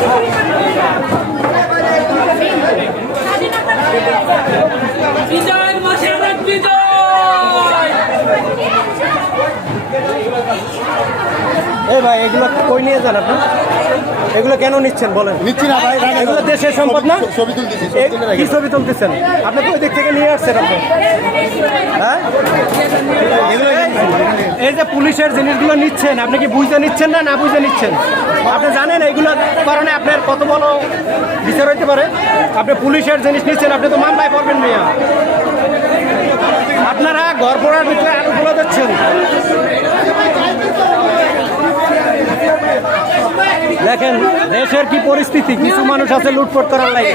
¡Gracias! এই ভাই এগুলো কই নিয়ে যান আপনি? এগুলো কেন নিচ্ছেন বলেন? নিচ্ছি না ভাই এগুলো দেশের সম্পদ না? ছবি তুলতেছি কি ছবি তুলতেছেন? আপনি তো ওই দিক থেকে নিয়ে আসছেন আপনি। হ্যাঁ? এই যে পুলিশের জিনিসগুলো নিচ্ছেন আপনি কি বুঝতে নিচ্ছেন না না বুঝতে নিচ্ছেন? আপনি জানেন এইগুলো কারণে আপনার কত বড় বিচার হইতে পারে? আপনি পুলিশের জিনিস নিচ্ছেন আপনি তো মামলায় পড়বেন মিয়া আপনারা ঘর পড়ার ভিতরে আলুগুলো দিচ্ছেন। দেখেন দেশের কি পরিস্থিতি? কিছু মানুষ আছে লুটপাট করার লাগে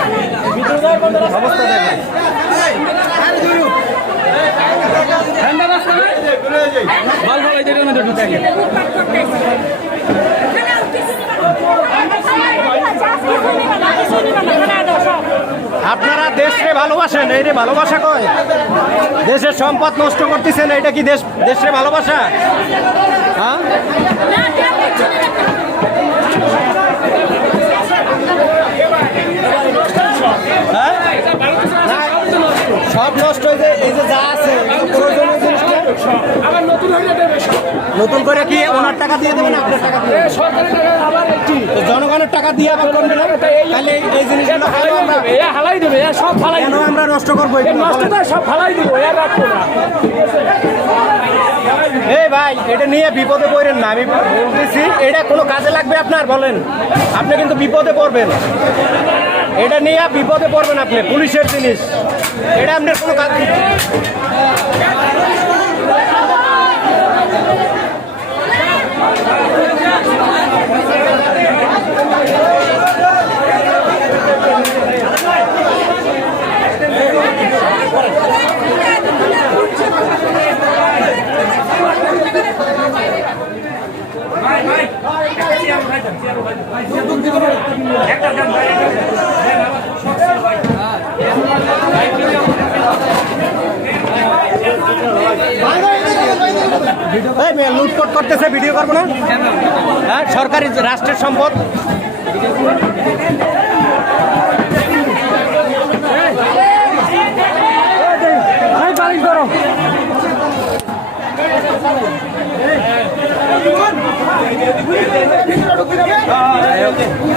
অবস্থা দেখেন। আপনারা দেশকে ভালোবাসেন এই রে ভালোবাসা কয়? দেশের সম্পদ নষ্ট করতেছেন এটা কি দেশ দেশে ভালোবাসা? হ্যাঁ হ্যাঁ? না, সব নষ্ট হয়ে যায় এই যে যা আছে প্রয়োজনীয় জিনিসটা। আবার নতুন করে কি ওনার টাকা দিয়ে দেবেন আপনার টাকা দিয়ে দেবেন? টাকা আবার একটি জনগণের টাকা দিয়ে আবার করবেন তাহলে এই- জিনিসগুলো আমরা এ হালাই দেবে এ সব ফালাই কেন আমরা নষ্ট করব নষ্ট? তো সব ফালাই দিব এ রাখব না। এই ভাই এটা নিয়ে বিপদে পড়েন না আমি বলতেছি এটা কোনো কাজে লাগবে আপনার বলেন। আপনি কিন্তু বিপদে পড়বেন। এটা নিয়ে বিপদে পড়বেন আপনি পুলিশের জিনিস। এটা আপনার কোনো কাজ এই লুটপাট করতেছে ভিডিও করব না। হ্যাঁ সরকারি রাষ্ট্রের সম্পদ।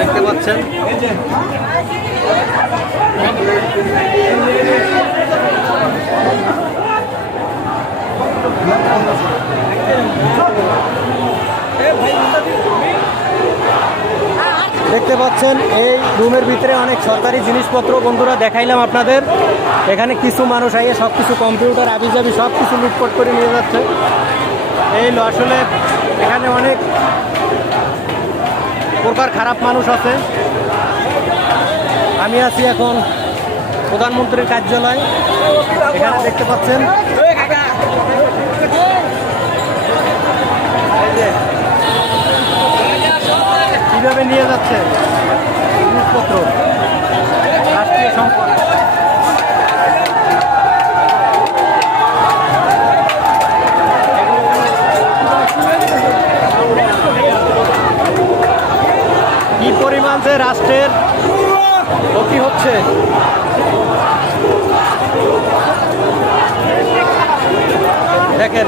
দেখতে পাচ্ছেন। দেখতে পাচ্ছেন, এই রুমের ভিতরে অনেক সরকারি জিনিসপত্র। বন্ধুরা, দেখাইলাম আপনাদের। এখানে কিছু মানুষ আইয়ে সব কিছু কম্পিউটার, আবিজাবি সব কিছু লুটপাট করে নিয়ে যাচ্ছে। এই আসলে এখানে অনেক প্রকার খারাপ মানুষ আছে। আমি আছি এখন প্রধানমন্ত্রীর কার্যালয়। এখানে দেখতে পাচ্ছেন এই যে কীভাবে নিয়ে যাচ্ছে। রাষ্ট্রীয় সম্পদ। কি পরিমাণ যে রাষ্ট্রের ক্ষতি হচ্ছে? দেখেন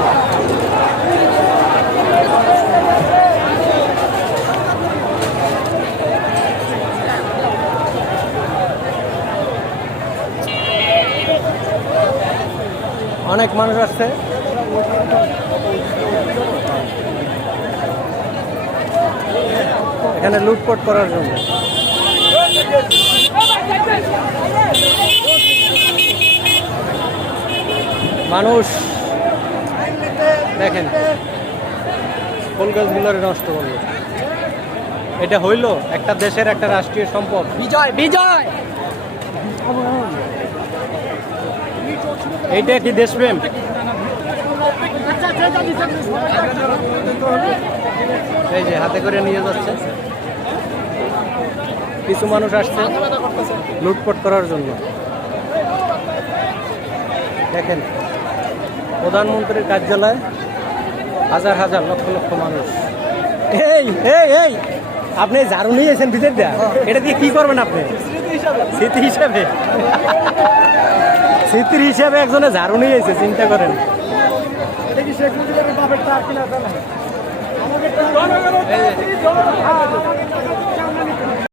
অনেক মানুষ আসছে। এখানে লুটপাট করার জন্য। মানুষ দেখেন ফুল গাছগুলো নষ্ট করল। এটা হইল একটা দেশের একটা রাষ্ট্রীয় সম্পদ। বিজয় বিজয়! এইটা কি দেশপ্রেম এই যে হাতে করে নিয়ে যাচ্ছে। কিছু মানুষ আসছে লুটপট করার জন্য। দেখেন প্রধানমন্ত্রীর কার্যালয় হাজার হাজার লক্ষ লক্ষ মানুষ। এই এই এই আপনি ঝাড়ু নিয়ে এসেছেন ভিতর দেয়া? এটা দিয়ে কি করবেন আপনি? স্মৃতি হিসাবে? স্মৃতির হিসাবে একজনে ঝাড়ু নিয়ে এসে চিন্তা করেন। এটা